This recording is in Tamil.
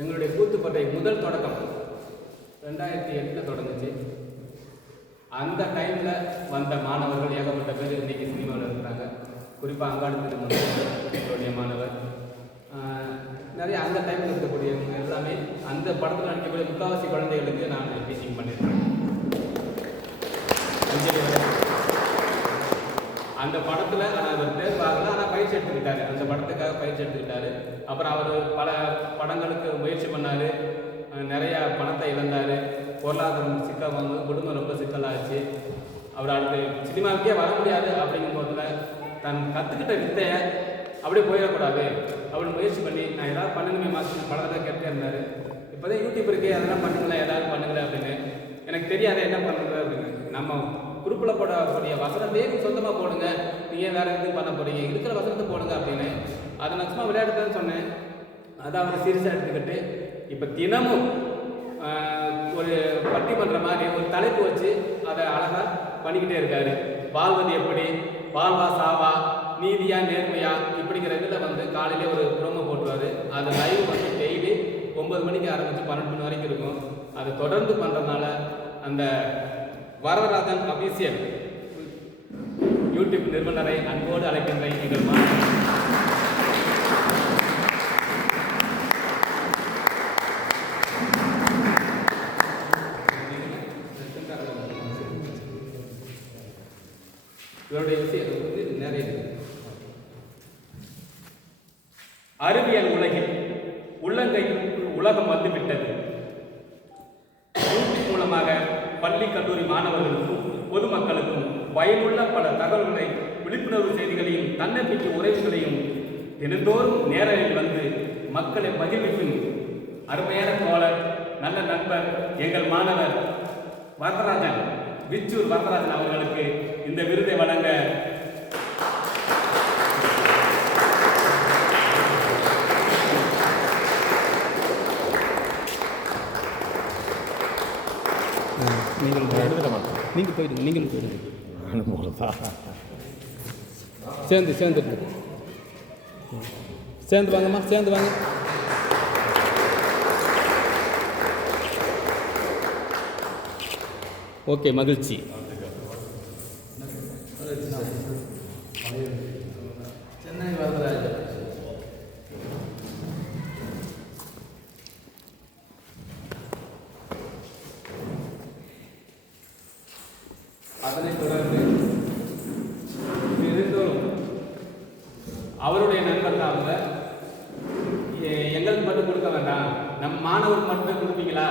எங்களுடைய புதுக்கோட்டை முதல் தொடக்கம் ரெண்டாயிரத்தி எட்டில் தொடங்குச்சு. அந்த டைமில் வந்த மாணவர்கள் ஏகப்பட்ட பேர் இன்றைக்கி சினிமாவில் இருக்கிறாங்க. குறிப்பாக அங்காடு திருமணம் மாணவர். நிறைய அந்த டைமில் இருக்கக்கூடியவங்க எல்லாமே அந்த படத்தில் நடிக்கக்கூடிய முக்காவாசி குழந்தைகளுக்கு நான் டீச்சிங் பண்ணியிருக்கேன். அந்த படத்தில் ஆனால் அவர் தேர்வு ஆனால் பயிற்சி எடுத்துக்கிட்டாரு. அந்த படத்துக்காக பயிற்சி எடுத்துக்கிட்டாரு. அப்புறம் அவர் பல படங்களுக்கு முயற்சி பண்ணார். நிறையா பணத்தை இழந்தார். பொருளாதாரம் சிக்கல் வந்து குடும்பம் ரொம்ப சிக்கலாச்சு. அவர் அடுத்து சினிமாவுக்கே வர முடியாது அப்படிங்கும் போதில் தன் கற்றுக்கிட்ட வித்தையை அப்படியே போயிடக்கூடாது. அவர் முயற்சி பண்ணி நான் ஏதாவது பண்ணணுமே மாதம் படத்தில் கேட்டே இருந்தார். இப்போதான் யூடியூப் இருக்கே அதெல்லாம் பண்ணுங்களேன் ஏதாவது பண்ணுங்களேன் அப்படின்னு. எனக்கு தெரியாத என்ன பண்ணுறது அப்படின்னு. நம்ம குரூப்பில் போடக்கூடிய வசனத்தையே சொந்தமாக போடுங்க. நீங்கள் ஏன் வேறு எதுவும் பண்ண போகிறீங்க இருக்கிற வசனத்தை போடுங்க அப்படின்னு. அதை நான் சும்மா விளையாடுறதுன்னு சொன்னேன். அதை அவர் சீரியஸாக எடுத்துக்கிட்டு இப்போ தினமும் ஒரு பட்டிமன்ற மாதிரி ஒரு தலைப்பு வச்சு அதை அழகாக பண்ணிக்கிட்டே இருக்காரு. வாழ்வது எப்படி? வாழ்வா சாவா நீதியா நேர்மையா இப்படிங்கிற இதில் வந்து காலையிலே ஒரு ப்ரோமோ போட்டுருவாரு. அது லைவ் வந்து டெய்லி ஒம்பது மணிக்கு ஆரம்பித்து பன்னெண்டு மணி வரைக்கும் இருக்கும். அது தொடர்ந்து பண்ணுறதுனால அந்த வரதராஜன் அபிஷியல் யூடியூப் நிறுவனரை அன்போடு அழைக்கின்ற எங்கள் மாணவர்கள். இதோடைய விஷயம் வந்து நிறைய அறிவியல் உலகில் உள்ளங்கை உலகம் வந்துவிட்டது. யூடியூப் மூலமாக பள்ளி கல்லூரி மாணவர்களுக்கும் பொதுமக்களுக்கும் பயனுள்ள பல தகவல்களை விழிப்புணர்வு செய்திகளையும் தன்னம்பிக்கை உரைவுகளையும் தினந்தோறும் நேரலில் வந்து மக்களை பகிர்விக்கும் அருமையான தோழர் நல்ல நண்பர் எங்கள் மாணவர் வரதராஜன். விச்சூர் வரதராஜன் அவர்களுக்கு இந்த விருதை வழங்க. நீங்கள் நீங்கள் போயிடுங்க நீங்களும் போயிடுங்க சேர்ந்து சேர்ந்து சேர்ந்து வாங்கம்மா சேர்ந்து வாங்க. ஓகே மகிழ்ச்சி. சென்னை வரதராஜன் அதனைத் தொடர்ந்து தினந்தோறும் அவருடைய நண்பர் தான் அவங்க எ- எங்களுக்கு மட்டும் கொடுக்க வேண்டாம். நம் மாணவருக்கு மட்டுமே கொடுப்பீங்களா?